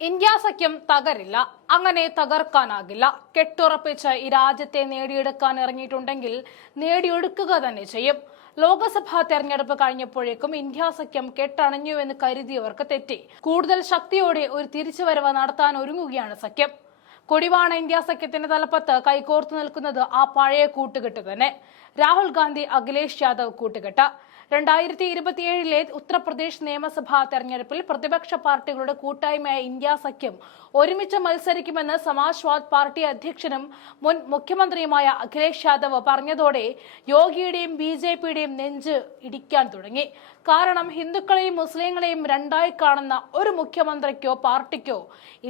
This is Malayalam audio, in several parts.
ഇന്ത്യ സഖ്യം തകരില്ല, അങ്ങനെ തകർക്കാനാകില്ല. കെട്ടുറപ്പിച്ച് ഈ രാജ്യത്തെ നേടിയെടുക്കാൻ ഇറങ്ങിയിട്ടുണ്ടെങ്കിൽ നേടിയെടുക്കുക തന്നെ ചെയ്യും. ലോക്സഭാ തെരഞ്ഞെടുപ്പ് കഴിഞ്ഞപ്പോഴേക്കും ഇന്ത്യ സഖ്യം കെട്ടണഞ്ഞു എന്ന് കരുതിയവർക്ക് തെറ്റി. കൂടുതൽ ശക്തിയോടെ ഒരു തിരിച്ചുവരവ് നടത്താൻ ഒരുങ്ങുകയാണ് സഖ്യം. കൊടിവാണ ഇന്ത്യ സഖ്യത്തിന്റെ തലപ്പത്ത് കൈകോർത്തു നിൽക്കുന്നത് ആ പഴയ കൂട്ടുകെട്ട് തന്നെ. രാഹുൽ ഗാന്ധി, അഖിലേഷ് യാദവ് കൂട്ടുകെട്ട്. 2027 ഉത്തർപ്രദേശ് നിയമസഭാ തെരഞ്ഞെടുപ്പിൽ പ്രതിപക്ഷ പാർട്ടികളുടെ കൂട്ടായ്മയായ ഇന്ത്യ സഖ്യം ഒരുമിച്ച് മത്സരിക്കുമെന്ന് സമാജ്വാദ് പാർട്ടി അധ്യക്ഷനും മുൻ മുഖ്യമന്ത്രിയുമായ അഖിലേഷ് യാദവ് പറഞ്ഞതോടെ യോഗിയുടെയും BJPയുടെയും നെഞ്ച് ഇടിക്കാൻ തുടങ്ങി. കാരണം ഹിന്ദുക്കളെയും മുസ്ലിങ്ങളെയും രണ്ടായി കാണുന്ന ഒരു മുഖ്യമന്ത്രിക്കോ പാർട്ടിക്കോ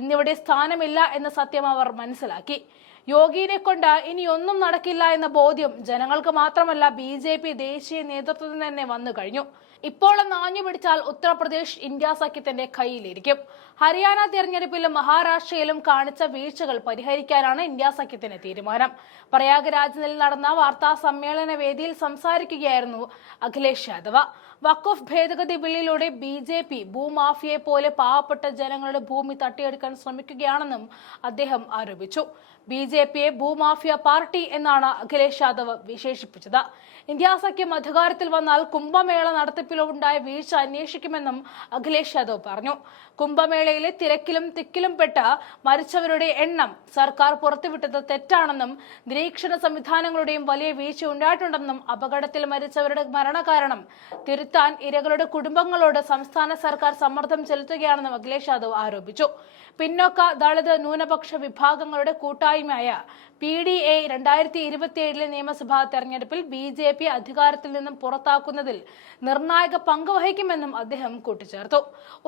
ഇന്നിവിടെ സ്ഥാനമില്ല എന്ന സത്യം അവർ മനസ്സിലാക്കി. യോഗിയെ കൊണ്ട് ഇനി ഒന്നും നടക്കില്ല എന്ന ബോധ്യം ജനങ്ങൾക്ക് മാത്രമല്ല BJP ദേശീയ നേതൃത്വത്തിന് തന്നെ വന്നു കഴിഞ്ഞു. ഇപ്പോൾ നാഞ്ഞു പിടിച്ചാൽ ഉത്തർപ്രദേശ് ഇന്ത്യ സഖ്യത്തിന്റെ കയ്യിലിരിക്കും. ഹരിയാന തെരഞ്ഞെടുപ്പിലും മഹാരാഷ്ട്രയിലും കാണിച്ച വീഴ്ചകൾ പരിഹരിക്കാനാണ് ഇന്ത്യ സഖ്യത്തിന്റെ തീരുമാനം. പ്രയാഗ്രാജിൽ നടന്ന വാർത്താ സമ്മേളന വേദിയിൽ സംസാരിക്കുകയായിരുന്നു അഖിലേഷ് യാദവ്. വഖഫ് ഭേദഗതി ബില്ലിലൂടെ BJP ഭൂമാഫിയെ പോലെ പാവപ്പെട്ട ജനങ്ങളുടെ ഭൂമി തട്ടിയെടുക്കാൻ ശ്രമിക്കുകയാണെന്നും അദ്ദേഹം ആരോപിച്ചു. BJPയെ ഭൂമാഫിയ പാർട്ടി എന്നാണ് അഖിലേഷ് യാദവ് വിശേഷിപ്പിച്ചത്. ഇന്ത്യ സഖ്യം അധികാരത്തിൽ വന്നാൽ കുംഭമേള നടത്തിപ്പിലുണ്ടായ വീഴ്ച അന്വേഷിക്കുമെന്നും അഖിലേഷ് യാദവ് പറഞ്ഞു. കുംഭമേളയിലെ തിരക്കിലും തിക്കിലും പെട്ട മരിച്ചവരുടെ എണ്ണം സർക്കാർ പുറത്തുവിട്ടത് തെറ്റാണെന്നും നിരീക്ഷണ സംവിധാനങ്ങളുടെയും വലിയ വീഴ്ച ഉണ്ടായിട്ടുണ്ടെന്നും അപകടത്തിൽ മരിച്ചവരുടെ മരണകാരണം തിരുത്താൻ ഇരകളുടെ കുടുംബങ്ങളോട് സംസ്ഥാന സർക്കാർ സമ്മർദ്ദം ചെലുത്തുകയാണെന്നും അഖിലേഷ് യാദവ് ആരോപിച്ചു. പിന്നോക്ക ദളിത് ന്യൂനപക്ഷ വിഭാഗങ്ങളുടെ കൂട്ടായ്മയായ PDA 2027 നിയമസഭാ തെരഞ്ഞെടുപ്പിൽ BJP അധികാരത്തിൽ നിന്നും പുറത്താക്കുന്നതിൽ നിർണായക പങ്ക് വഹിക്കുമെന്നും അദ്ദേഹം കൂട്ടിച്ചേർത്തു.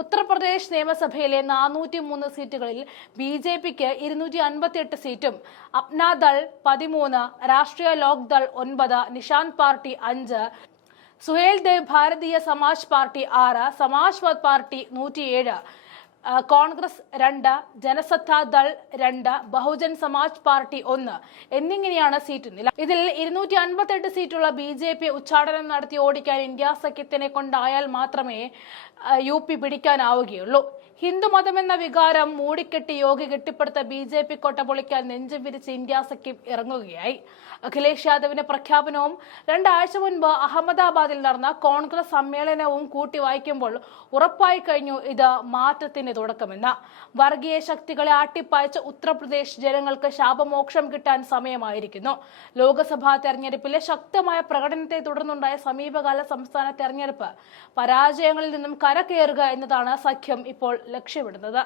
ഉത്തർപ്രദേശ് നിയമസഭയിലെ 403 സീറ്റുകളിൽ BJPക്ക് 258 സീറ്റും അപ്നാദൾ 13, രാഷ്ട്രീയ ലോക്ദൾ 9, നിഷാൻ പാർട്ടി 5, സുഹേൽദേവ് ഭാരതീയ Samaj party 6, Samajwad party 107, Congress 2, ജനസത്താദൾ 2, Bahujan Samaj party 1 എന്നിങ്ങനെയാണ് സീറ്റ് നില. ഇതിൽ 258 സീറ്റുള്ള BJP ഉച്ചാടനം നടത്തി ഓടിക്കാൻ ഇന്ത്യ സഖ്യത്തിനെ കൊണ്ടായാൽ മാത്രമേ UP പിടിക്കാനാവുകയുള്ളൂ. ഹിന്ദുമതമെന്ന വികാരം മൂടിക്കെട്ടി യോഗി കെട്ടിപ്പടുത്ത BJP കൊട്ട പൊളിക്കാൻ നെഞ്ചും വിരിച്ച് ഇന്ത്യ സഖ്യം ഇറങ്ങുകയായി. അഖിലേഷ് യാദവിന്റെ പ്രഖ്യാപനവും 2 ആഴ്ച മുൻപ് അഹമ്മദാബാദിൽ നടന്ന കോൺഗ്രസ് സമ്മേളനവും കൂട്ടി വായിക്കുമ്പോൾ ഉറപ്പായി കഴിഞ്ഞു ഇത് മാറ്റത്തിന് തുടക്കമെന്ന്. വർഗീയ ശക്തികളെ ആട്ടിപ്പായച്ച ഉത്തർപ്രദേശ് ജനങ്ങൾക്ക് ശാപമോക്ഷം കിട്ടാൻ സമയമായിരിക്കുന്നു. ലോക്സഭാ തെരഞ്ഞെടുപ്പിലെ ശക്തമായ പ്രകടനത്തെ തുടർന്നുണ്ടായ സമീപകാല സംസ്ഥാന തെരഞ്ഞെടുപ്പ് പരാജയങ്ങളിൽ നിന്നും കരകയറുക എന്നതാണ് സഖ്യം ഇപ്പോൾ ലക്ഷ്യമിടുന്നത്.